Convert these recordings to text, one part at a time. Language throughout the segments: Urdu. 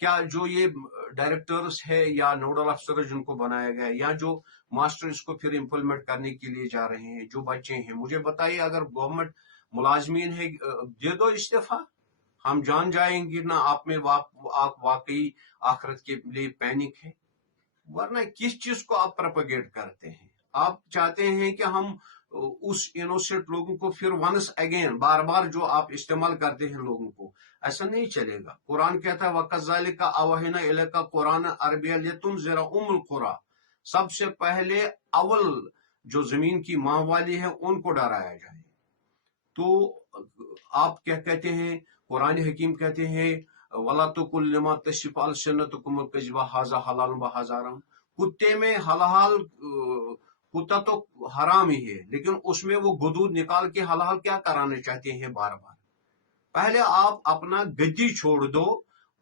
کیا جو یہ ڈائریکٹرز ہے یا نوڈل افسر جن کو بنایا گیا ہے یا جو ماسٹر اس کو پھر امپلیمنٹ کرنے کے لیے جا رہے ہیں، جو بچے ہیں، مجھے بتائیے اگر گورنمنٹ ملازمین ہے دے دو استعفیٰ، ہم جان جائیں گے نہ آپ میں آپ واقعی آخرت کے لیے پینک ہے، ورنہ کس چیز کو آپ پروپیگیٹ کرتے ہیں؟ آپ چاہتے ہیں کہ ہم اس انوسنٹ لوگوں کو پھر ونس اگین بار بار جو آپ استعمال کرتے ہیں لوگوں کو، ایسا نہیں چلے گا۔ قرآن کہتا ہے وَكَذَلِكَ أَوْحَيْنَا إِلَيْكَ قُرْآنًا عَرَبِيًّا لِتُنذِرَ أُمَّ الْقُرَىٰ، سب سے پہلے اول جو زمین کی ماں والی ہے ان کو ڈرایا جائے۔ تو آپ کیا کہتے ہیں؟ قرآن حکیم کہتے ہیں وَلَا تُقُل لِمَا تَصِفُ أَلْسِنَتُكُمُ الْكَذِبَ هَٰذَا حَلَالٌ وَهَٰذَا حَرَامٌ، کتے میں حلال کتا تو حرام ہی ہے، لیکن اس میں وہ گدود نکال کے حلال کیا کرانا چاہتے ہیں بار بار؟ پہلے آپ اپنا گدی چھوڑ دو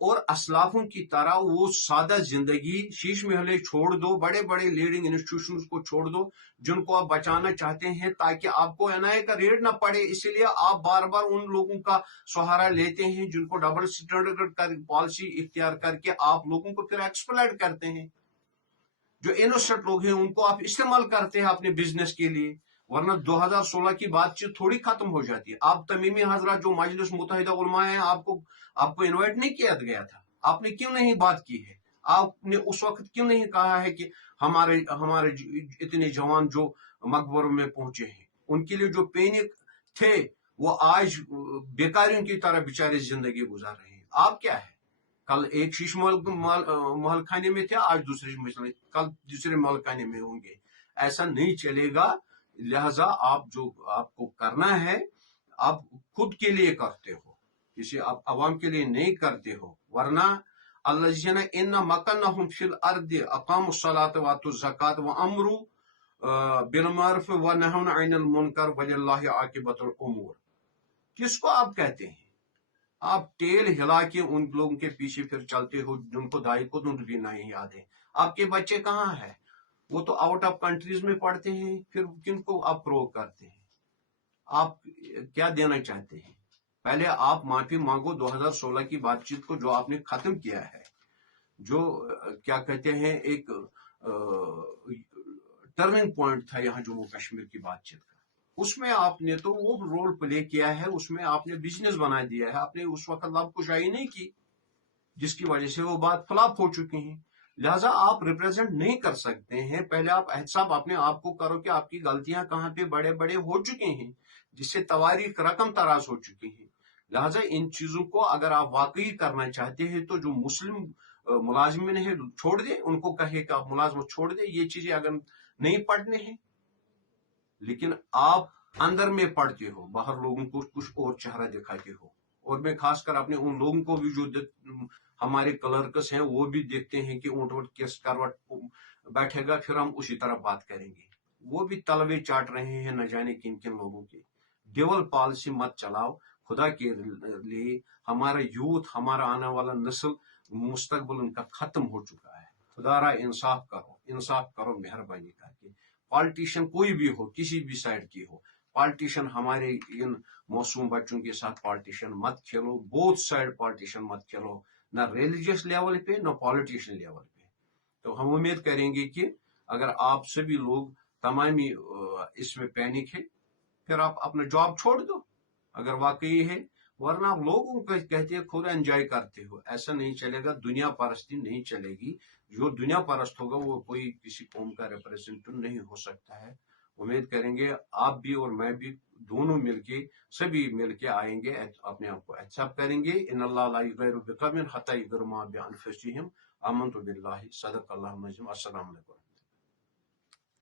اور اسلافوں کی طرح وہ سادہ زندگی شیش محلے چھوڑ دو، بڑے بڑے لیڈنگ انسٹیٹیوشنز کو چھوڑ دو جن کو آپ بچانا چاہتے ہیں تاکہ آپ کو این آئی کا ریٹ نہ پڑے، اسی لیے آپ بار بار ان لوگوں کا سہارا لیتے ہیں جن کو ڈبل اسٹینڈرڈ پالیسی اختیار کر کے آپ لوگوں کو پھر ایکسپلائٹ کرتے ہیں۔ جو انوسنٹ لوگ ہیں ان کو آپ استعمال کرتے ہیں اپنے بزنس کے لیے، ورنہ 2016 کی بات چیت تھوڑی ختم ہو جاتی ہے۔ آپ تمیمی حضرات جو مجلس متحدہ علماء ہیں، آپ کو انوائٹ نہیں کیا گیا تھا، آپ نے کیوں نہیں بات کی ہے؟ آپ نے اس وقت کیوں نہیں کہا ہے کہ ہمارے اتنے جوان جو مقبروں میں پہنچے ہیں ان کے لیے جو پینک تھے وہ آج بیکاریوں کی طرح بیچارے زندگی گزار رہے ہیں؟ آپ کیا ہے؟ کل ایک شیش محل خانے میں تھے، آج دوسرے کل دوسرے محل خانے میں ہوں گے، ایسا نہیں چلے گا۔ لہذا آپ کو کرنا ہے آپ خود کے لیے کرتے ہو، کسی آپ عوام کے لیے نہیں کرتے ہو، ورنہ الذین ان مکنہم فی الارض اقاموا الصلاۃ واتوا الزکاۃ وامروا بالمعروف ونہوا عن المنکر وللہ عاقبۃ الامور، کس کو آپ کہتے ہیں؟ آپ ٹیل ہلا کے ان لوگوں کے پیچھے پھر چلتے ہو جن کو دائی کو دن بھی نہیں یاد ہے۔ آپ کے بچے کہاں ہیں؟ وہ تو آؤٹ آف کنٹریز میں پڑھتے ہیں، پھر کن کو آپ پرو کرتے ہیں؟ آپ کیا دینا چاہتے ہیں؟ پہلے آپ معافی مانگو 2016 کی بات چیت کو جو آپ نے ختم کیا ہے، جو کیا کہتے ہیں ایک ٹرننگ پوائنٹ تھا یہاں جموں کشمیر کی بات چیت کا، اس میں آپ نے تو وہ رول پلے کیا ہے، اس میں آپ نے بزنس بنا دیا ہے، آپ نے اس وقت لب کشائی نہیں کی جس کی وجہ سے وہ بات فلاپ ہو چکی ہیں۔ لہٰذا آپ ریپرزینٹ نہیں کر سکتے ہیں، پہلے آپ احتساب اپنے آپ کو کرو کہ آپ کی غلطیاں کہاں پہ بڑے بڑے ہو چکے ہیں جس سے تواریخ رقم تراز ہو چکی ہیں۔ لہٰذا ان چیزوں کو اگر آپ واقعی کرنا چاہتے ہیں تو جو مسلم ملازمین ہیں چھوڑ دیں، ان کو کہے کہ آپ ملازمت چھوڑ دیں، یہ چیزیں اگر نہیں پڑھنے ہیں، لیکن آپ اندر میں پڑھتے ہو، باہر لوگوں کو کچھ اور چہرہ دکھاتے ہو۔ اور میں خاص کر اپنے ان لوگوں کو بھی جو ہمارے کلرکس ہیں وہ بھی دیکھتے ہیں کہ اونٹ وٹ کس کروٹ بیٹھے گا پھر ہم اسی طرح بات کریں گے، وہ بھی تلوے چاٹ رہے ہیں نہ جانے کن کن لوگوں کے۔ ڈیول پالیسی مت چلاؤ خدا کے لیے، ہمارا یوتھ، ہمارا آنے والا نسل، مستقبل ان کا ختم ہو چکا ہے۔ خدا را انصاف کرو مہربانی کر کے۔ پالیٹیشین کوئی بھی ہو، کسی بھی سائڈ کی ہو، پالیٹیشین ہمارے ان معصوم بچوں کے ساتھ پالیٹیشین مت کھیلو، بوتھ سائڈ پالیٹیشین مت کھیلو، نہ ریلیجیس لیول پہ نہ پالیٹیشین لیول پہ۔ تو ہم امید کریں گے کہ اگر آپ سبھی لوگ تمامی اس میں پینک ہے پھر آپ اپنا جاب چھوڑ دو اگر واقعی ہے، ورنہ آپ لوگوں کو کہتے ہیں خود انجوائے کرتے ہو، ایسا نہیں چلے گا، دنیا پرستی نہیں چلے گی۔ جو دنیا پرست ہوگا وہ کوئی کسی قوم کا ریپرزینٹیو نہیں ہو سکتا ہے۔ امید کریں گے آپ بھی اور میں بھی دونوں مل کے، سبھی مل کے آئیں گے، اپنے آپ کو احتساب کریں گے۔ ان اللہ لا یغیر بقوم حتی یغیروا ما بانفسہم، آمنت باللہ، صدق اللہ العظیم۔ السلام علیکم۔